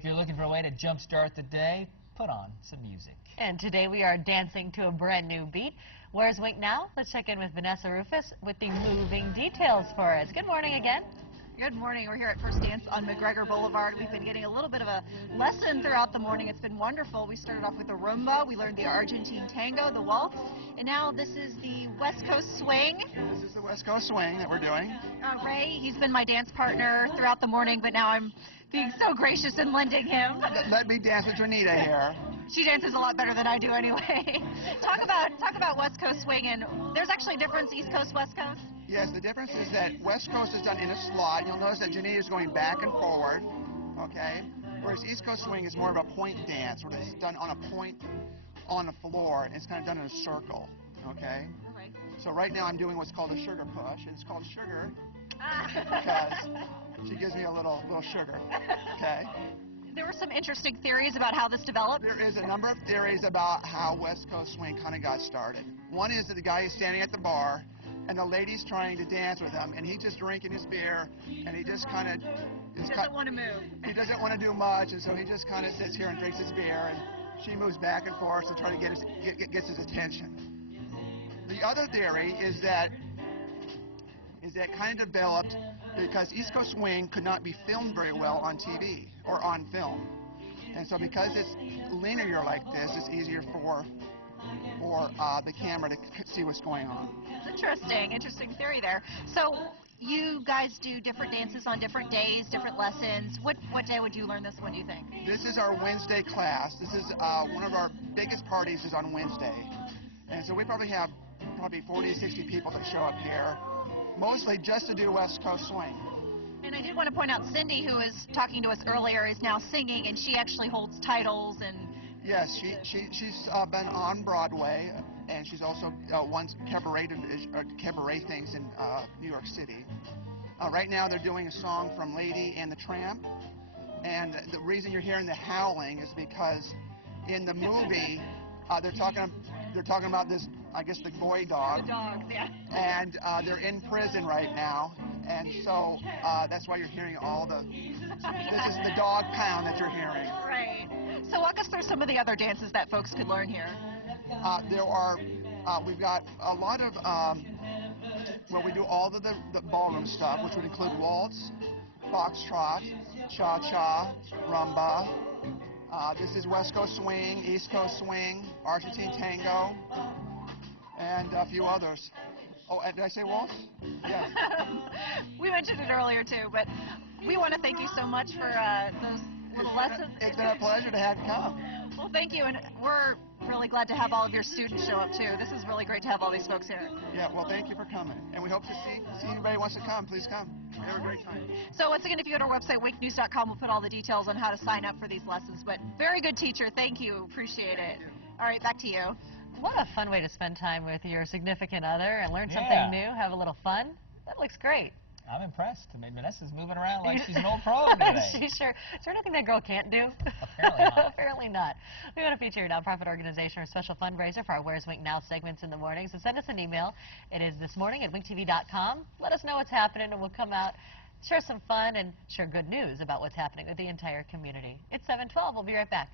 If you're looking for a way to jumpstart the day, put on some music. And today we are dancing to a brand new beat. Where's Wink now? Let's check in with Vanessa Rufus with the moving details for us. Good morning again. Good morning. We're here at First Dance on McGregor Boulevard. We've been getting a little bit of a lesson throughout the morning. It's been wonderful. We started off with the rumba. We learned the Argentine tango, the waltz. And now this is the West Coast swing. This is the West Coast swing that we're doing. Ray, he's been my dance partner throughout the morning, but now I'm being so gracious and lending him. Let me dance with Janita here. She dances a lot better than I do anyway. Talk about West Coast swing, and there's actually a difference East Coast, West Coast? Yes, the difference is that West Coast is done in a slot. You'll notice that Janita is going back and forward, okay? Whereas East Coast swing is more of a point dance, where it's done on a point on the floor, and it's kind of done in a circle, okay? Okay. So right now I'm doing what's called a sugar push, and it's called sugar because she gives me a little sugar, okay? There were some interesting theories about how this developed. There is a number of theories about how West Coast swing kind of got started. One is that the guy is standing at the bar, and the lady's trying to dance with him, and he's just drinking his beer, and he just kind of... He doesn't want to move. He doesn't want to do much, and so he just kind of sits here and drinks his beer, and she moves back and forth to try to gets his attention. The other theory is that kind of developed because East Coast swing could not be filmed very well on TV or on film. And so because it's linear like this, it's easier for the camera to see what's going on. Interesting theory there. So you guys do different dances on different days, different lessons. What day would you learn this one, do you think? This is our Wednesday class. This is one of our biggest parties is on Wednesday. And so we probably have 40 to 60 people that show up here, mostly just to do West Coast swing. And I did want to point out Cindy, who was talking to us earlier, is now singing, and she actually holds titles. And yes, she's been on Broadway, and she's also won cabaret things in New York City. Right now they're doing a song from Lady and the Tramp, and the reason you're hearing the howling is because in the movie they're talking about this, I guess, the boy dog. The dogs, yeah. And they're in prison right now, and so that's why you're hearing all the... This is the dog pound that you're hearing. Right. So walk us through some of the other dances that folks could learn here. We've got a lot of, well, we do all of the ballroom stuff, which would include waltz, foxtrot, cha-cha, rumba. This is West Coast swing, East Coast swing, Argentine tango, and a few others. Oh, did I say waltz? Yes. We mentioned it earlier, too, but we want to thank you so much for those little lessons. It's been a pleasure to have you come. Well, thank you, and we're really glad to have all of your students show up, too. This is really great to have all these folks here. Yeah, well, thank you for coming, and we hope to see anybody who wants to come. Please come. We have a great time. So once again, if you go to our website, wakenews.com, we'll put all the details on how to sign up for these lessons. But very good teacher. Thank you. Appreciate it. All right, back to you. What a fun way to spend time with your significant other and learn something new, have a little fun. That looks great. I'm impressed. I mean, Vanessa's moving around like she's an old pro today. She's sure. Is there anything that girl can't do? Apparently not. Apparently not. We want to feature a nonprofit organization or special fundraiser for our Where's Wink Now segments in the morning. So send us an email. It is thismorning@winktv.com. Let us know what's happening, and we'll come out, share some fun, and share good news about what's happening with the entire community. It's 7:12. We'll be right back.